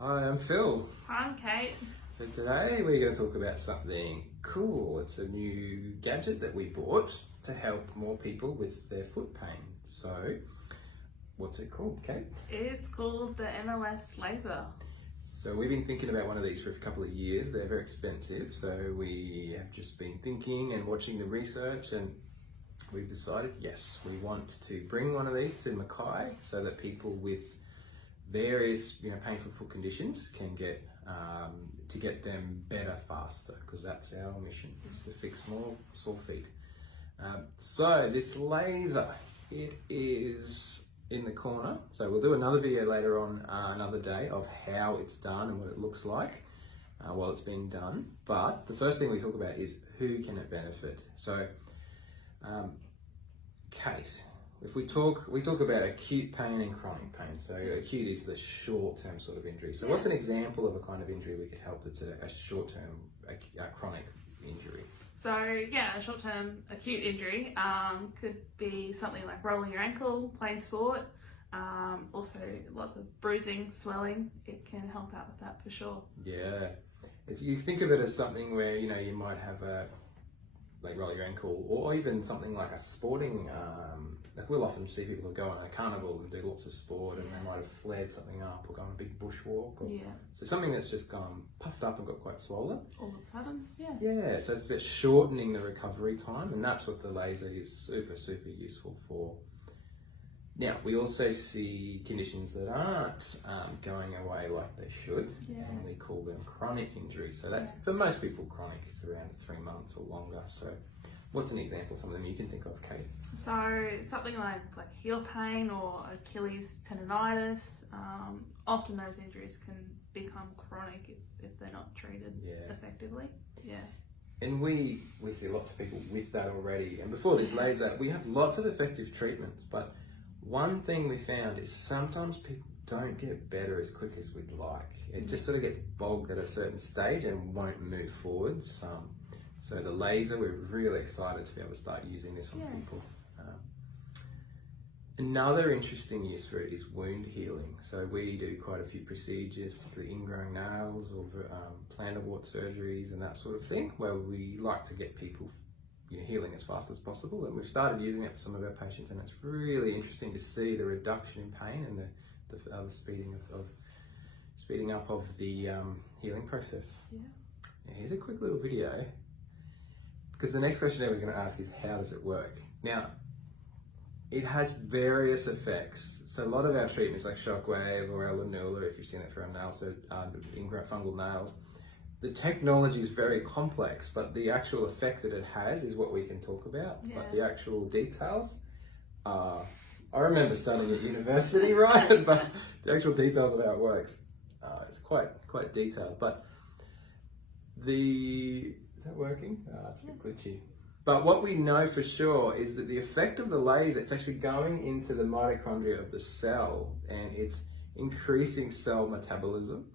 Hi, I'm Phil. I'm Kate. So today we're going to talk about something cool. It's a new gadget that we bought to help more people with their foot pain. So, what's it called, Kate? It's called the MLS Laser. So we've been thinking about one of these for a couple of years. They're very expensive, so we have just been thinking and watching the research, and we've decided, yes, we want to bring one of these to Mackay so that people with various painful foot conditions can get to get them better faster, because that's our mission, is to fix more sore feet. So this laser, it is in the corner, so we'll do another video later on another day of how it's done and what it looks like while it's being done. But the first thing we talk about is who can it benefit. So Kate, if we talk about acute pain and chronic pain. So acute is the short-term sort of injury. So what's an example of a kind of injury we could help that's a short-term chronic injury? So a short-term acute injury could be something like rolling your ankle, playing sport. Also lots of bruising, swelling. It can help out with that for sure. Yeah, you think of it as something where you might have roll your ankle, or even something like a sporting, like we'll often see people who go on a carnival and do lots of sport, and they might have flared something up or gone on a big bushwalk, so something that's just gone puffed up and got quite swollen. All of a sudden, Yeah, so it's a bit shortening the recovery time, and that's what the laser is super useful for. Now, we also see conditions that aren't going away like they should, and we call them chronic injuries. So that's, for most people, chronic is around 3 months or longer. So what's an example of some of them you can think of, Kate? So something like heel pain or Achilles tendonitis, often those injuries can become chronic if they're not treated effectively. And we see lots of people with that already. And before this laser, we have lots of effective treatments, but one thing we found is sometimes people don't get better as quick as we'd like. It just sort of gets bogged at a certain stage and won't move forwards. So the laser, we're really excited to be able to start using this on people. Another interesting use for it is wound healing. So we do quite a few procedures, particularly ingrowing nails or plantar wart surgeries and that sort of thing, where we like to get people healing as fast as possible, and we've started using it for some of our patients, and it's really interesting to see the reduction in pain and the speeding up of the healing process. Here's a quick little video, because the next question I was going to ask is, how does it work? Now, it has various effects. So a lot of our treatments, like shockwave or Elanula, if you've seen it for our nails, so fungal nails, the technology is very complex, but the actual effect that it has is what we can talk about. But the actual details, I remember studying at university, right? But the actual details of how it works, it's quite detailed. But is that working? It's a bit glitchy. But what we know for sure is that the effect of the laser, it's actually going into the mitochondria of the cell, and it's increasing cell metabolism.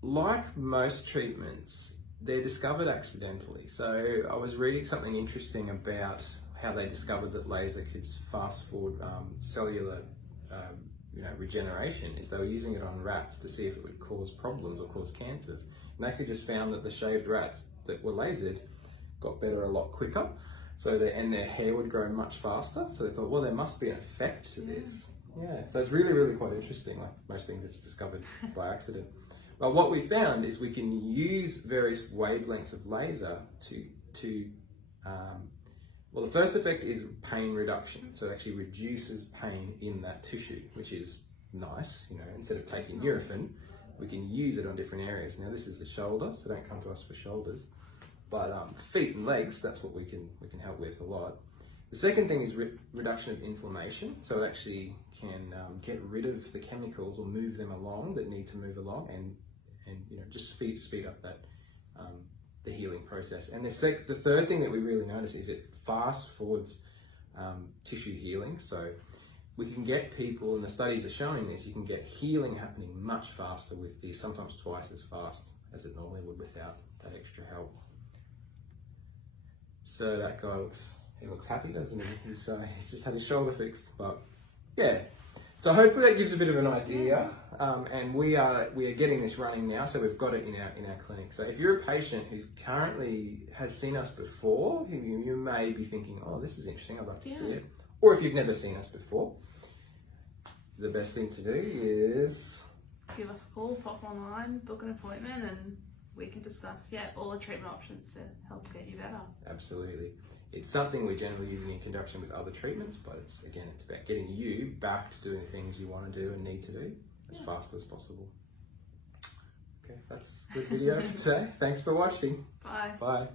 Like most treatments, they're discovered accidentally. So I was reading something interesting about how they discovered that laser could fast forward cellular regeneration. Is they were using it on rats to see if it would cause problems or cause cancers, and they actually just found that the shaved rats that were lasered got better a lot quicker. So their hair would grow much faster. So they thought, well, there must be an effect to this. So it's really quite interesting. Like most things, it's discovered by accident. But what we found is we can use various wavelengths of laser well, the first effect is pain reduction. So it actually reduces pain in that tissue, which is nice. Instead of taking Nurofen, we can use it on different areas. Now this is the shoulder, so don't come to us for shoulders. But feet and legs, that's what we can help with a lot. The second thing is reduction of inflammation. So it actually can get rid of the chemicals or move them along that need to move along, and just speed up that the healing process. And the third thing that we really notice is it fast forwards tissue healing. So we can get people, and the studies are showing this, you can get healing happening much faster with this, sometimes twice as fast as it normally would without that extra help. So that guy looks happy, doesn't he? He's just had his shoulder fixed. But So hopefully that gives a bit of an idea, and we are getting this running now, so we've got it in our clinic. So if you're a patient who's currently has seen us before, you may be thinking, oh, this is interesting, I'd like to see it. Or if you've never seen us before, the best thing to do is give us a call, pop online, book an appointment, and we can discuss all the treatment options to help get you better. Absolutely. It's something we're generally using in conjunction with other treatments, but it's about getting you back to doing things you want to do and need to do as fast as possible. Okay, that's a good video for today. Thanks for watching. Bye. Bye.